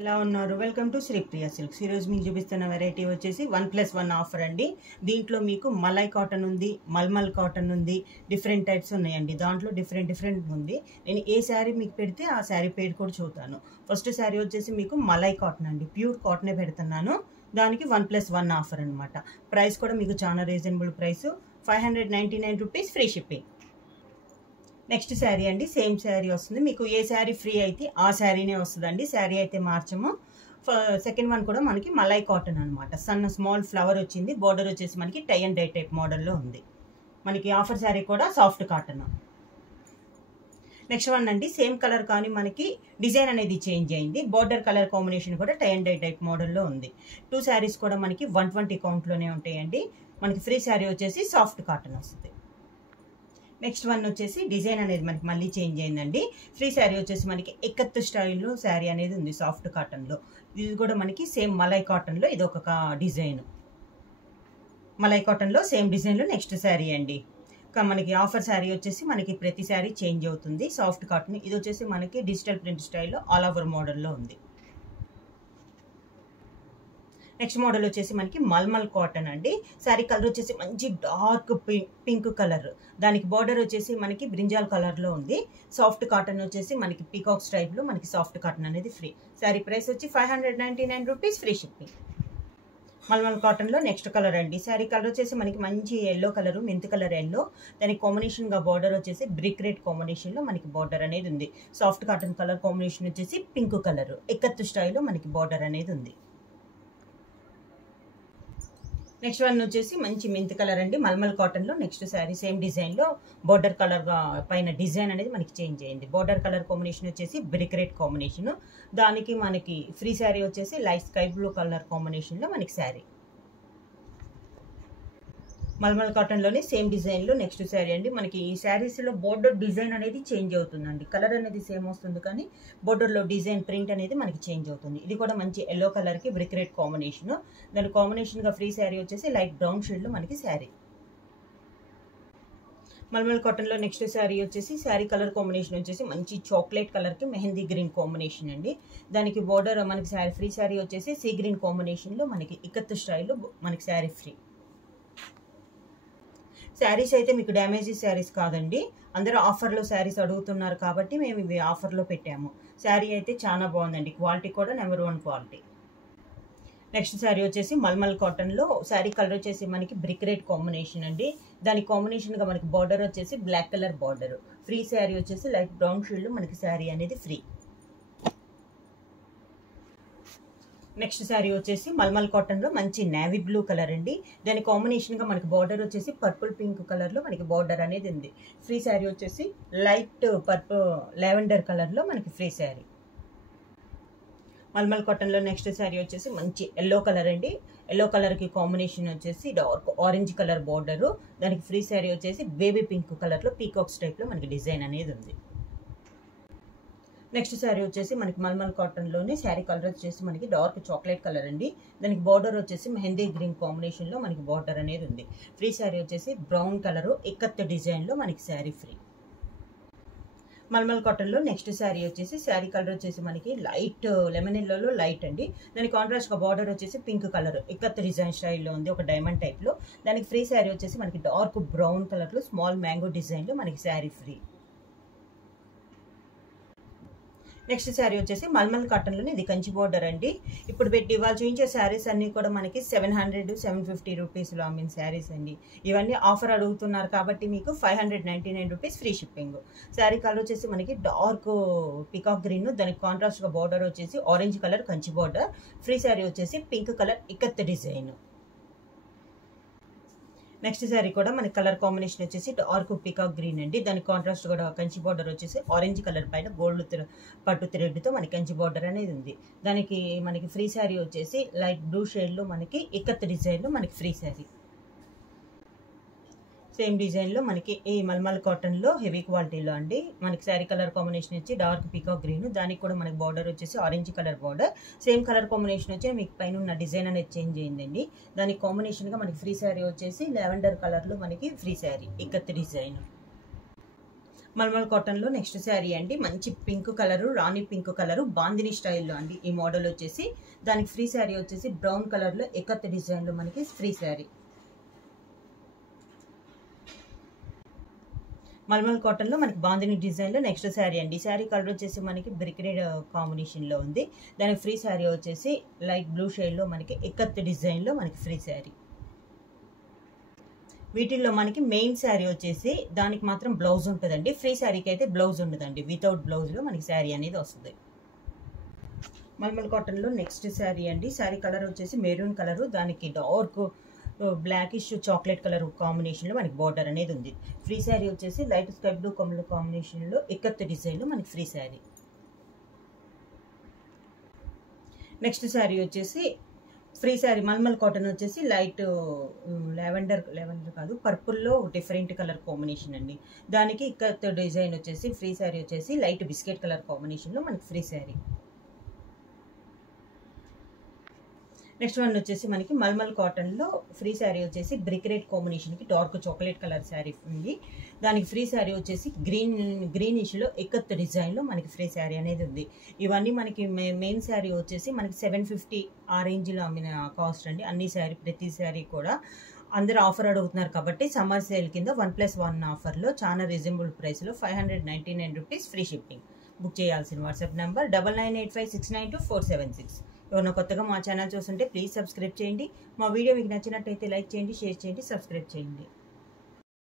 ఎలా ఉన్నారు? Welcome to Sripriya silks. ఈరోజు మీకు చూపిస్తున్న వెరైటీ వచ్చేసి 1+1 ఆఫర్ అండి. దీంట్లో మీకు మలై కాటన్ ఉంది, మల్మల్ కాటన్ ఉంది, డిఫరెంట్ టైప్స్ ఉన్నాయండి. దాంట్లో డిఫరెంట్ ఉంది. నేను ఏ శారీ మీకు పెడితే ఆ శారీ పేరు కూడా చూస్తాను. ఫస్ట్ శారీ వచ్చేసి మీకు మలై కాటన్ అండి, ప్యూర్ కాటనే పెడుతున్నాను. దానికి 1+1 ఆఫర్ అనమాట. ప్రైస్ కూడా మీకు చాలా reasonable price, 599 rupees, free shipping. Next sari అండి, సేమ్ శారీ వస్తుంది. మీకు ఏ శారీ ఫ్రీ అయితే ఆ శారీనే వస్తుందండి, శారీ అయితే మార్చము. సెకండ్ వన్ కూడా మనకి మలై కాటన్ అనమాట. స్మాల్ ఫ్లవర్ వచ్చింది, బార్డర్ వచ్చేసి మనకి టై అండ్ డై టైప్ మోడల్లో ఉంది. మనకి ఆఫర్ శారీ కూడా సాఫ్ట్ కాటన్. నెక్స్ట్ వన్ అండి, సేమ్ కలర్ కానీ మనకి డిజైన్ అనేది చేంజ్ అయింది. బార్డర్ కలర్ కాంబినేషన్ కూడా టై అండ్ డై టైప్ మోడల్లో ఉంది. 2 శారీస్ కూడా మనకి 120 కౌంట్లోనే ఉంటాయండి. మనకి ఫ్రీ శారీ వచ్చేసి సాఫ్ట్ కాటన్ వస్తుంది. నెక్స్ట్ వన్ వచ్చేసి డిజైన్ అనేది మనకి మళ్ళీ చేంజ్ అయిందండి. ఫ్రీ శారీ వచ్చేసి మనకి ఎక్కత్తు స్టైల్లో శారీ అనేది ఉంది, సాఫ్ట్ కాటన్లో. ఇది కూడా మనకి సేమ్ మలై కాటన్లో ఇది ఒక డిజైన్. మలై కాటన్లో సేమ్ డిజైన్లో నెక్స్ట్ శారీ అండి. మనకి ఆఫర్ శారీ వచ్చేసి మనకి ప్రతి శారీ చేంజ్ అవుతుంది. సాఫ్ట్ కాటన్ ఇది వచ్చేసి మనకి డిజిటల్ ప్రింట్ స్టైల్లో ఆల్ ఓవర్ మోడల్లో ఉంది. నెక్స్ట్ మోడల్ వచ్చేసి మనకి మల్మల్ కాటన్ అండి. శారీ కలర్ వచ్చేసి మంచి డార్క్ పింక్ కలర్, దానికి బార్డర్ వచ్చేసి మనకి బ్రింజాల్ కలర్లో ఉంది. సాఫ్ట్ కాటన్ వచ్చేసి మనకి పీకాక్ స్టైప్లో మనకి సాఫ్ట్ కాటన్ అనేది ఫ్రీ. శారీ ప్రైస్ వచ్చి 599 రూపీస్, ఫ్రీ షిప్పింగ్. మల్మల్ కాటన్లో నెక్స్ట్ కలర్ అండి. శారీ కలర్ వచ్చేసి మనకి మంచి yellow colour, mint colour yellow, దానికి కాంబినేషన్గా బార్డర్ వచ్చేసి బ్రిక్ రెడ్ కాంబినేషన్లో మనకి బార్డర్ అనేది ఉంది. సాఫ్ట్ కాటన్ కలర్ కాంబినేషన్ వచ్చేసి పింక్ కలర్, ఎక్కత్తు స్టైల్లో మనకి బార్డర్ అనేది ఉంది. నెక్స్ట్ వన్ వచ్చేసి మంచి మెంత్ కలర్ అండి, మల్మల్ కాటన్లో నెక్స్ట్ శారీ సేమ్ డిజైన్లో బార్డర్ కలర్గా పైన డిజైన్ అనేది మనకి చేంజ్ అయింది. బార్డర్ కలర్ కాంబినేషన్ వచ్చేసి బ్రిక్ రెడ్ కాంబినేషన్, దానికి మనకి ఫ్రీ శారీ వచ్చేసి లైట్ స్కై బ్లూ కలర్ కాంబినేషన్లో మనకి శారీ. మల్మల్ కాటన్లోనే సేమ్ డిజైన్లో నెక్స్ట్ శారీ అండి. మనకి ఈ శారీస్లో బోర్డర్ డిజైన్ అనేది చేంజ్ అవుతుందండి. కలర్ అనేది సేమ్ వస్తుంది కానీ బోర్డర్లో డిజైన్ ప్రింట్ అనేది మనకి చేంజ్ అవుతుంది. ఇది కూడా మంచి ఎల్లో కలర్కి బ్రిక్ రెడ్ కాంబినేషన్, దాని కాంబినేషన్గా ఫ్రీ శారీ వచ్చేసి లైట్ బ్రౌన్ షేడ్లో మనకి శారీ. మల్మల్ కాటన్లో నెక్స్ట్ శారీ వచ్చేసి శారీ కలర్ కాంబినేషన్ వచ్చేసి మంచి చాక్లెట్ కలర్కి మెహందీ గ్రీన్ కాంబినేషన్ అండి. దానికి బోర్డర్ మనకి శారీ ఫ్రీ శారీ వచ్చేసి సీ గ్రీన్ కాంబినేషన్లో మనకి ఇక్కత్ స్టైల్లో మనకి శారీ ఫ్రీ. శారీస్ అయితే మీకు డ్యామేజెస్ శారీస్ కాదండి, అందరూ ఆఫర్లో శారీస్ అడుగుతున్నారు కాబట్టి మేము ఇవి ఆఫర్లో పెట్టాము. శారీ అయితే చాలా బాగుందండి, క్వాలిటీ కూడా నెంబర్ 1 క్వాలిటీ. నెక్స్ట్ శారీ వచ్చేసి మల్మల్ కాటన్లో శారీ కలర్ వచ్చేసి మనకి బ్రిక్ రెడ్ కాంబినేషన్ అండి. దాని కాంబినేషన్గా మనకి బార్డర్ వచ్చేసి black colour border. Free sari వచ్చేసి లైట్ బ్రౌన్ షేడ్లో మనకి శారీ అనేది ఫ్రీ. నెక్స్ట్ శారీ వచ్చేసి మల్మల్ కాటన్లో మంచి నేవీ బ్లూ కలర్ అండి. దాని కాంబినేషన్గా మనకి బార్డర్ వచ్చేసి పర్పుల్ పింక్ కలర్లో మనకి బార్డర్ అనేది ఉంది. ఫ్రీ శారీ వచ్చేసి లైట్ పర్పుల్ లావెండర్ కలర్లో మనకి ఫ్రీ శారీ. మల్మల్ కాటన్లో నెక్స్ట్ శారీ వచ్చేసి మంచి ఎల్లో కలర్ అండి. ఎల్లో కలర్కి కాంబినేషన్ వచ్చేసి డార్క్ ఆరెంజ్ కలర్ బార్డరు, దానికి ఫ్రీ శారీ వచ్చేసి బేబీ పింక్ కలర్లో పీకాక్స్ టైప్లో మనకి డిజైన్ అనేది ఉంది. నెక్స్ట్ శారీ వచ్చేసి మనకి మల్మల్ కాటన్లోనే శారీ కలర్ వచ్చేసి మనకి డార్క్ చాక్లెట్ కలర్ అండి. దానికి బార్డర్ వచ్చేసి మెహందీ గ్రీన్ కాంబినేషన్లో మనకి బార్డర్ అనేది ఉంది. ఫ్రీ శారీ వచ్చేసి బ్రౌన్ కలరు ఇక్కత్ డిజైన్లో మనకి శారీ ఫ్రీ. మల్మల్ కాటన్లో నెక్స్ట్ శారీ వచ్చేసి శారీ కలర్ వచ్చేసి మనకి లైట్ లెమన్ ఎల్లోలో లైట్ అండి. దానికి కాంట్రాస్ట్గా బార్డర్ వచ్చేసి పింక్ కలర్ ఇక్కత్ డిజైన్ స్టైల్లో ఉంది, ఒక డైమండ్ టైప్లో. దానికి ఫ్రీ శారీ వచ్చేసి మనకి డార్క్ బ్రౌన్ కలర్లో స్మాల్ మ్యాంగో డిజైన్లో మనకి శారీ ఫ్రీ. నెక్స్ట్ శారీ వచ్చేసి మల్మల్ కాటన్లోనే ఇది కంచి బార్డర్ అండి. ఇప్పుడు వాళ్ళు చూపించే శారీస్ అన్నీ కూడా మనకి 700-750 రూపీస్లో అమ్మిన శారీస్ అండి. ఇవన్నీ ఆఫర్ అడుగుతున్నారు కాబట్టి మీకు 599 rupees, free shipping. Sari colour వచ్చేసి మనకి డార్క్ పికాక్ గ్రీన్, దానికి కాంట్రాస్ట్గా బార్డర్ వచ్చేసి orange colour Kanchi border. Free sari వచ్చేసి pink colour ikat design. Next sari కూడా మనకి కలర్ కాంబినేషన్ వచ్చేసి డార్క్ పీకాక్ గ్రీన్ అండి. దానికి కాంట్రాస్ట్ కూడా కంచి బార్డర్ వచ్చేసి ఆరెంజ్ కలర్ పైన గోల్డ్ పట్టు థ్రెడ్తో మనకి కంచి బార్డర్ అనేది ఉంది. దానికి మనకి ఫ్రీ శారీ వచ్చేసి లైట్ బ్లూ షేడ్లో మనకి ఇక్కత్ డిజైన్లో మనకి ఫ్రీ శారీ. సేమ్ డిజైన్లో మనకి ఈ మల్మల్ కాటన్లో హెవీ క్వాలిటీలో అండి. మనకి శారీ కలర్ కాంబినేషన్ వచ్చి డార్క్ పీకాక్ గ్రీన్, దానికి కూడా మనకి బార్డర్ వచ్చేసి orange colour border. Same colour combination వచ్చి మీకు పైన ఉన్న డిజైన్ అనేది చేంజ్ అయిందండి. దానికి కాంబినేషన్గా మనకి ఫ్రీ శారీ వచ్చేసి లావెండర్ కలర్లో మనకి ఫ్రీ శారీ ఇక్కత్ డిజైన్. మల్మల్ కాటన్లో నెక్స్ట్ శారీ అండి, మంచి పింక్ కలరు, రాణి పింక్ కలరు, బాందిని స్టైల్లో అండి ఈ మోడల్ వచ్చేసి. దానికి ఫ్రీ శారీ వచ్చేసి బ్రౌన్ కలర్లో ఎకత్ డిజైన్లో మనకి ఫ్రీ శారీ. మల్మల్ కాటన్లో మనకి బాందిని డిజైన్లో నెక్స్ట్ శారీ అండి. శారీ కలర్ వచ్చేసి మనకి బ్రిక్ రెడ్ కాంబినేషన్లో ఉంది. దానికి ఫ్రీ శారీ వచ్చేసి లైట్ బ్లూ షేడ్లో మనకి ఎకత్ డిజైన్లో మనకి ఫ్రీ శారీ. వీటిల్లో మనకి మెయిన్ శారీ వచ్చేసి దానికి మాత్రం బ్లౌజ్ ఉంటుందండి. ఫ్రీ శారీకి అయితే బ్లౌజ్ ఉండదండి, వితౌట్ బ్లౌజ్లో మనకి శారీ అనేది వస్తుంది. మల్మల్ కాటన్లో నెక్స్ట్ శారీ అండి. శారీ కలర్ వచ్చేసి మెరూన్ కలరు, దానికి డార్క్ బ్లాకిష్ చాక్లెట్ కలర్ కాంబినేషన్లో మనకి బార్డర్ అనేది ఉంది. ఫ్రీ శారీ వచ్చేసి లైట్ స్కై బ్లూ కలర్ కాంబినేషన్లో ఎకత్ డిజైన్లో మనకి ఫ్రీ శారీ. నెక్స్ట్ శారీ వచ్చేసి ఫ్రీ శారీ మల్మల్ కాటన్ వచ్చేసి లైట్ లెవెండర్ కాదు పర్పుల్లో డిఫరెంట్ కలర్ కాంబినేషన్ అండి. దానికి ఇక్కత్ డిజైన్ వచ్చేసి ఫ్రీ శారీ వచ్చేసి లైట్ బిస్కెట్ కలర్ కాంబినేషన్లో మనకి ఫ్రీ శారీ. నెక్స్ట్ వన్ వచ్చేసి మనకి మల్మల్ కాటన్లో ఫ్రీ శారీ వచ్చేసి బ్రిక్ రెడ్ కాంబినేషన్కి డార్క్ చాక్లెట్ కలర్ శారీ ఉంది. దానికి ఫ్రీ శారీ వచ్చేసి గ్రీనిష్లో ఎకత్ డిజైన్లో మనకి ఫ్రీ శారీ అనేది ఉంది. ఇవన్నీ మనకి మెయిన్ శారీ వచ్చేసి మనకి 750 ఆ రేంజ్లో అమ్మిన కాస్ట్ అండి. అన్ని శారీ ప్రతి శారీ కూడా అందరూ ఆఫర్ అడుగుతున్నారు కాబట్టి సమ్మర్ సేల్ కింద 1+1 ఆఫర్లో చాలా రీజనబుల్ ప్రైస్లో 599 రూపీస్ ఫ్రీ షిప్పింగ్. బుక్ చేయాల్సిన వాట్సాప్ నెంబర్ 9985692476. ఎవరైనా కొత్తగా మా ఛానల్ చూస్తుంటే ప్లీజ్ సబ్స్క్రైబ్ చేయండి. మా వీడియో మీకు నచ్చినట్టయితే లైక్ చేయండి, షేర్ చేయండి, సబ్స్క్రైబ్ చేయండి.